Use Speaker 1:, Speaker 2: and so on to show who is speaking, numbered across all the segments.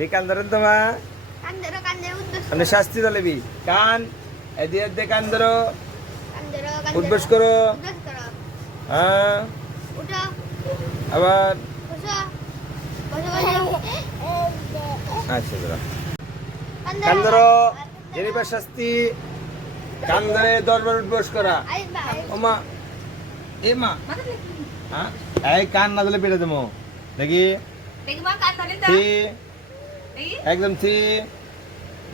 Speaker 1: এই কান ধরেন তো মা।
Speaker 2: কান ধরো কান ধরো উদ্দেশ্য
Speaker 1: আপনি শাস্তি দিবি কান এদি এদি কান ধরো।
Speaker 2: ধরো
Speaker 1: উদ্বেশ করো। হ্যাঁ। আবার?
Speaker 2: বসো। বসো বসো।
Speaker 1: আচ্ছা ধরো।
Speaker 2: কান
Speaker 1: ধরো। জেরিবার শাস্তি। কান ধরে দশবার উদ্বেশ করা।
Speaker 2: আইবা
Speaker 1: ও মা। এ মা। হ্যাঁ? এই কান না দিলে পেটে দেবো। দেখি।
Speaker 3: দেখবা কান ধরে দেখি
Speaker 1: একদম থ্রি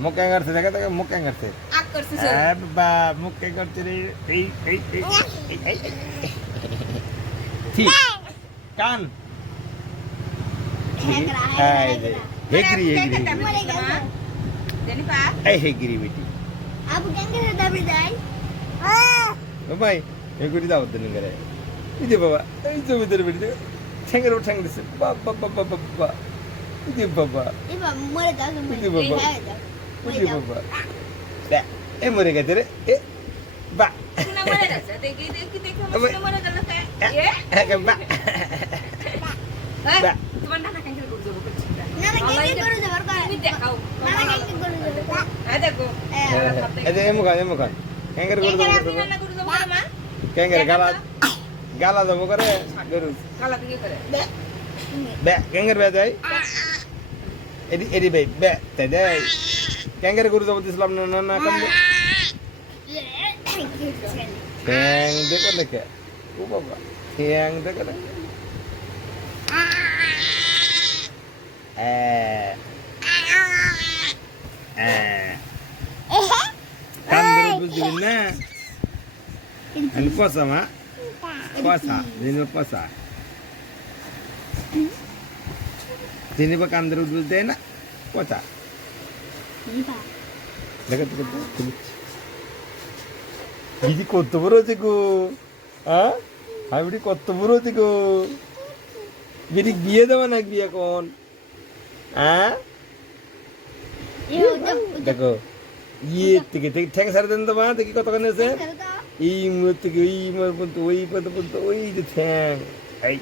Speaker 1: মুখ ক্যাঙ্গারছে দেখা দেখা মুখ ক্যাঙ্গারছে
Speaker 3: আক করছিস
Speaker 1: হ্যাঁ বাবা মুখ ক্যাঙ্গারছে রে এই এই এই। ঠিক। কান। হ্যাঁ হেগরি হেগরি
Speaker 3: পা
Speaker 1: এই হেগরি বেটি।
Speaker 2: আবু ক্যাঙ্গারে দাবি দেয়।
Speaker 1: ও ভাই হেগরি দাও দিন করে এই যে বাবা এই ভিতরে বেটি ঠ্যাঙ্গের ঠ্যাং দিছে বাবা বাবা বাবা
Speaker 2: মরে
Speaker 1: গেছে রে এ বা
Speaker 3: শুনে মরে গেছে দেখি দেখি দেখি আমার শুনে মরে গেল
Speaker 1: বা বা।
Speaker 3: দেবো
Speaker 2: করে দেবার কয়
Speaker 3: তুমি দেখাও
Speaker 2: না না ক্যাঙ্গারে করে দেবার
Speaker 3: দেখো
Speaker 1: এই যে এমু খান এমু খান ক্যাঙ্গার করে
Speaker 3: ক্যাঙ্কেল
Speaker 1: দেবো
Speaker 3: আপনি নানা করে দেবো মা
Speaker 1: ক্যাঙ্গার গালা গালা দেবো করে গরু
Speaker 3: কালা দিকে করে
Speaker 1: বে ক্যাঙ্গার বে দেয় এডি এডি বে বে তাই দেয় ক্যাঙ্গার গরু দেবো দিছিলাম না না না কাম ঠ্যাং দেখো দেখে ও বাবা ঠ্যাং দেখো দেখে হ্যাঁ হ্যাঁ কান ধরে বুঝদিবি না আমি পচা মা পচা দিন পচা তিনি বা কান ধরে বুঝ দেয় না পচা দেখো দেখো দেখো দিদি কত বড় হচ্ছে গো হ্যাঁ হাইব্রিড কত বড় হচ্ছে গো বিটি বিয়ে দেবে না বিয়ে এখন হ্যাঁ দেখো ইয়ে থেকে থেকে ঠ্যাং সারে দেন তো মা দেখি কতক্ষণ আছে এই মুহূর্ত থেকে ওই মুহূর্ত পর্যন্ত ওই পর্যন্ত পর্যন্ত ওই যে ঠ্যাং এই